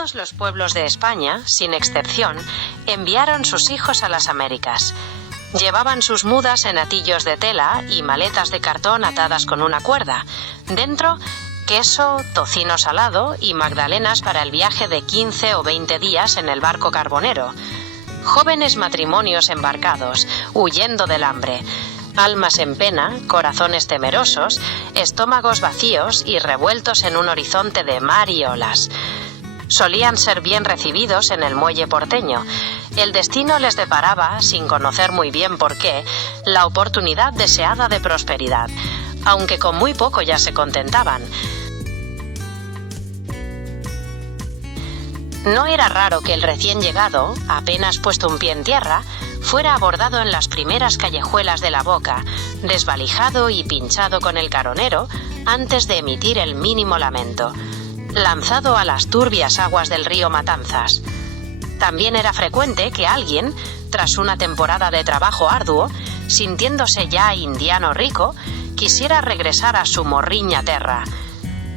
Todos los pueblos de España, sin excepción, enviaron sus hijos a las Américas. Llevaban sus mudas en atillos de tela y maletas de cartón atadas con una cuerda. Dentro, queso, tocino salado y magdalenas para el viaje de 15 o 20 días en el barco carbonero. Jóvenes matrimonios embarcados, huyendo del hambre. Almas en pena, corazones temerosos, estómagos vacíos y revueltos en un horizonte de mar y olas. Solían ser bien recibidos en el muelle porteño. El destino les deparaba, sin conocer muy bien por qué, la oportunidad deseada de prosperidad, aunque con muy poco ya se contentaban. No era raro que el recién llegado, apenas puesto un pie en tierra, fuera abordado en las primeras callejuelas de la boca, desvalijado y pinchado con el caronero antes de emitir el mínimo lamento, lanzado a las turbias aguas del río Matanzas. También era frecuente que alguien, tras una temporada de trabajo arduo, sintiéndose ya indiano rico, quisiera regresar a su morriña terra.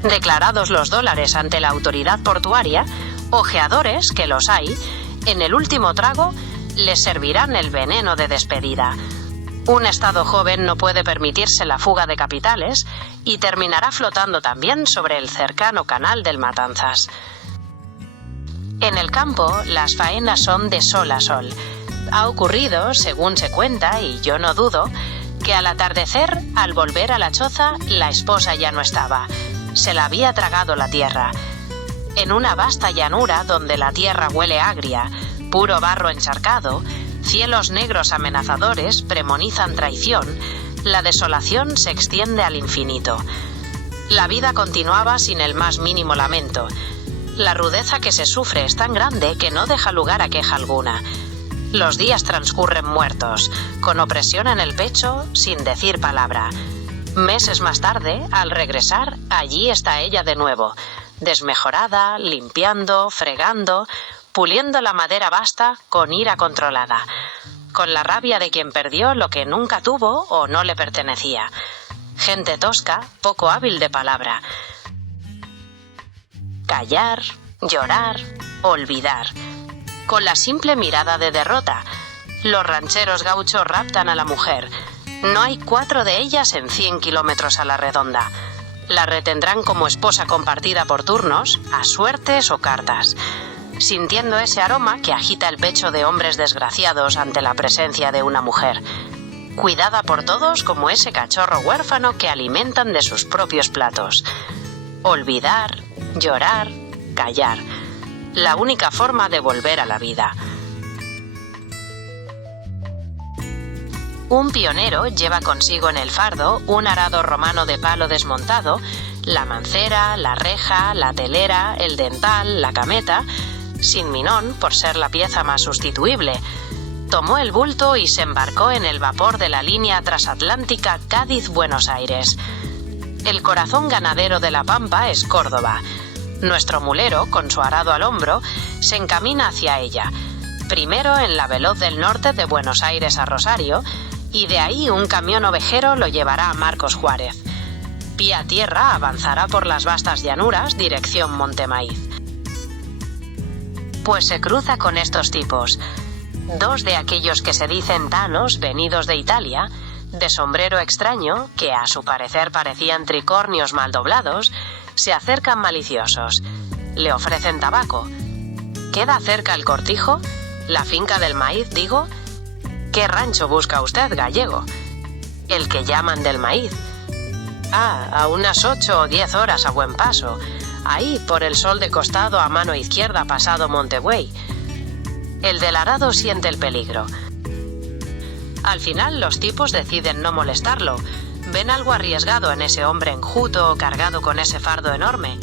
Declarados los dólares ante la autoridad portuaria, ojeadores, que los hay, en el último trago les servirán el veneno de despedida. Un Estado joven no puede permitirse la fuga de capitales y terminará flotando también sobre el cercano canal del Matanzas. En el campo, las faenas son de sol a sol. Ha ocurrido, según se cuenta, y yo no dudo, que al atardecer, al volver a la choza, la esposa ya no estaba. Se la había tragado la tierra. En una vasta llanura donde la tierra huele agria, puro barro encharcado, cielos negros amenazadores premonizan traición, la desolación se extiende al infinito. La vida continuaba sin el más mínimo lamento. La rudeza que se sufre es tan grande que no deja lugar a queja alguna. Los días transcurren muertos, con opresión en el pecho, sin decir palabra. Meses más tarde, al regresar, allí está ella de nuevo, desmejorada, limpiando, fregando, puliendo la madera vasta con ira controlada, con la rabia de quien perdió lo que nunca tuvo o no le pertenecía. Gente tosca, poco hábil de palabra. Callar, llorar, olvidar. Con la simple mirada de derrota, los rancheros gauchos raptan a la mujer. No hay 4 de ellas en 100 kilómetros a la redonda. La retendrán como esposa compartida por turnos, a suertes o cartas, sintiendo ese aroma que agita el pecho de hombres desgraciados ante la presencia de una mujer, cuidada por todos como ese cachorro huérfano que alimentan de sus propios platos. Olvidar, llorar, callar. La única forma de volver a la vida. Un pionero lleva consigo en el fardo un arado romano de palo desmontado, la mancera, la reja, la telera, el dental, la cameta, sin minón por ser la pieza más sustituible. Tomó el bulto y se embarcó en el vapor de la línea transatlántica Cádiz-Buenos Aires. El corazón ganadero de la Pampa es Córdoba. Nuestro mulero, con su arado al hombro, se encamina hacia ella, primero en la veloz del norte de Buenos Aires a Rosario, y de ahí un camión ovejero lo llevará a Marcos Juárez. Pie a tierra avanzará por las vastas llanuras dirección Montemaíz. Pues se cruza con estos tipos, 2 de aquellos que se dicen tanos venidos de Italia, de sombrero extraño, que a su parecer parecían tricornios mal doblados, se acercan maliciosos. Le ofrecen tabaco. ¿Queda cerca el cortijo? ¿La finca del maíz, digo? ¿Qué rancho busca usted, gallego? El que llaman del maíz. Ah, a unas 8 o 10 horas a buen paso. Ahí, por el sol de costado a mano izquierda pasado Montegüey. El del arado siente el peligro. Al final los tipos deciden no molestarlo. Ven algo arriesgado en ese hombre enjuto cargado con ese fardo enorme.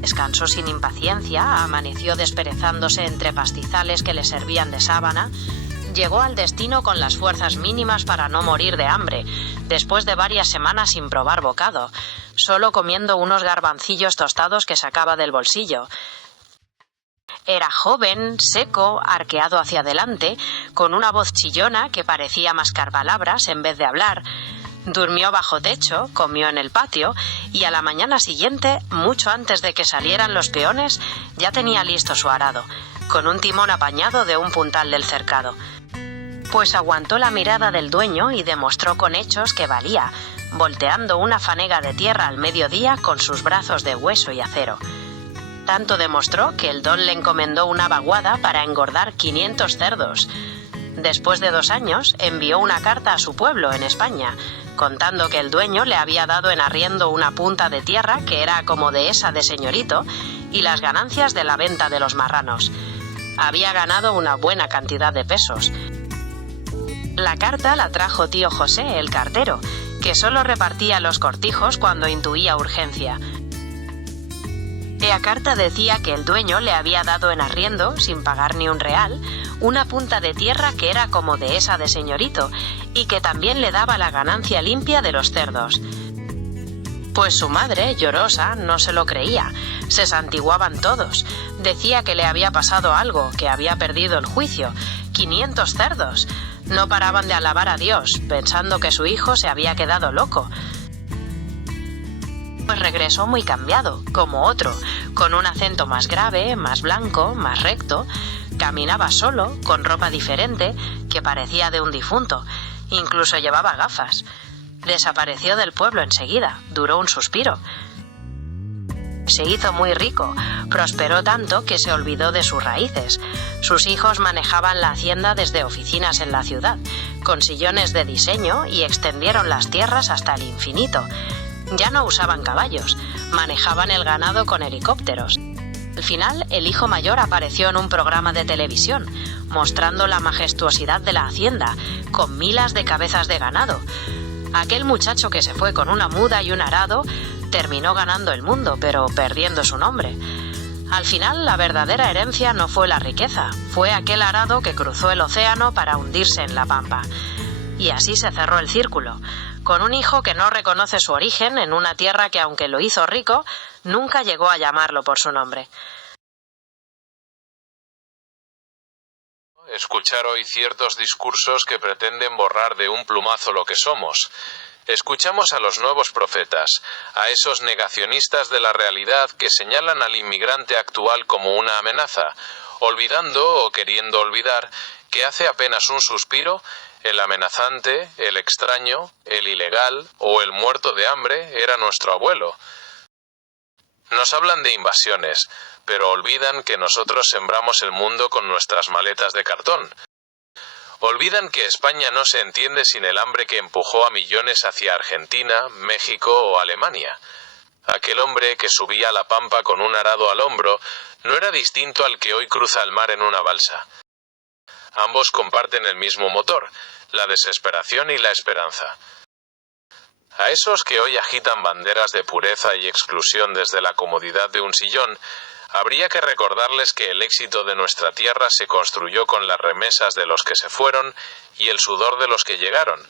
Descansó sin impaciencia, amaneció desperezándose entre pastizales que le servían de sábana. Llegó al destino con las fuerzas mínimas para no morir de hambre, después de varias semanas sin probar bocado, solo comiendo unos garbancillos tostados que sacaba del bolsillo. Era joven, seco, arqueado hacia adelante, con una voz chillona que parecía mascar palabras en vez de hablar. Durmió bajo techo, comió en el patio y a la mañana siguiente, mucho antes de que salieran los peones, ya tenía listo su arado, con un timón apañado de un puntal del cercado. Pues aguantó la mirada del dueño y demostró con hechos que valía, volteando una fanega de tierra al mediodía con sus brazos de hueso y acero. Tanto demostró que el don le encomendó una vaguada para engordar 500 cerdos. Después de 2 años, envió una carta a su pueblo en España, contando que el dueño le había dado en arriendo una punta de tierra que era como dehesa de señorito y las ganancias de la venta de los marranos. Había ganado una buena cantidad de pesos. La carta la trajo tío José, el cartero, que solo repartía los cortijos cuando intuía urgencia. La carta decía que el dueño le había dado en arriendo, sin pagar ni un real, una punta de tierra que era como dehesa de señorito y que también le daba la ganancia limpia de los cerdos. Pues su madre, llorosa, no se lo creía. Se santiguaban todos. Decía que le había pasado algo, que había perdido el juicio. 500 cerdos. No paraban de alabar a Dios, pensando que su hijo se había quedado loco. Pues regresó muy cambiado, como otro, con un acento más grave, más blanco, más recto. Caminaba solo, con ropa diferente, que parecía de un difunto. Incluso llevaba gafas. Desapareció del pueblo enseguida, duró un suspiro. Se hizo muy rico, prosperó tanto que se olvidó de sus raíces. Sus hijos manejaban la hacienda desde oficinas en la ciudad, con sillones de diseño y extendieron las tierras hasta el infinito. Ya no usaban caballos, manejaban el ganado con helicópteros. Al final, el hijo mayor apareció en un programa de televisión, mostrando la majestuosidad de la hacienda, con milas de cabezas de ganado. Aquel muchacho que se fue con una muda y un arado terminó ganando el mundo, pero perdiendo su nombre. Al final, la verdadera herencia no fue la riqueza, fue aquel arado que cruzó el océano para hundirse en la pampa. Y así se cerró el círculo, con un hijo que no reconoce su origen en una tierra que, aunque lo hizo rico, nunca llegó a llamarlo por su nombre. Escuchar hoy ciertos discursos que pretenden borrar de un plumazo lo que somos. Escuchamos a los nuevos profetas, a esos negacionistas de la realidad que señalan al inmigrante actual como una amenaza, olvidando o queriendo olvidar que hace apenas un suspiro el amenazante, el extraño, el ilegal o el muerto de hambre era nuestro abuelo. Nos hablan de invasiones, pero olvidan que nosotros sembramos el mundo con nuestras maletas de cartón. Olvidan que España no se entiende sin el hambre que empujó a millones hacia Argentina, México o Alemania. Aquel hombre que subía a la pampa con un arado al hombro no era distinto al que hoy cruza el mar en una balsa. Ambos comparten el mismo motor, la desesperación y la esperanza. A esos que hoy agitan banderas de pureza y exclusión desde la comodidad de un sillón, habría que recordarles que el éxito de nuestra tierra se construyó con las remesas de los que se fueron y el sudor de los que llegaron.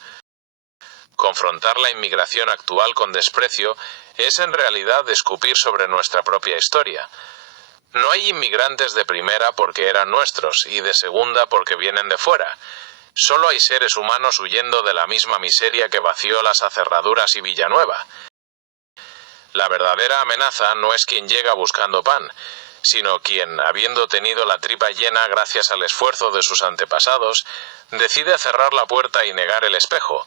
Confrontar la inmigración actual con desprecio es en realidad escupir sobre nuestra propia historia. No hay inmigrantes de primera porque eran nuestros y de segunda porque vienen de fuera. Solo hay seres humanos huyendo de la misma miseria que vació las acerraduras y Villanueva. La verdadera amenaza no es quien llega buscando pan, sino quien, habiendo tenido la tripa llena gracias al esfuerzo de sus antepasados, decide cerrar la puerta y negar el espejo.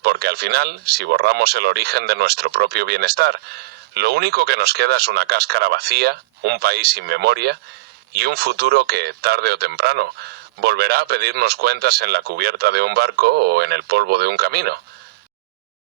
Porque al final, si borramos el origen de nuestro propio bienestar, lo único que nos queda es una cáscara vacía, un país sin memoria y un futuro que, tarde o temprano, volverá a pedirnos cuentas en la cubierta de un barco o en el polvo de un camino.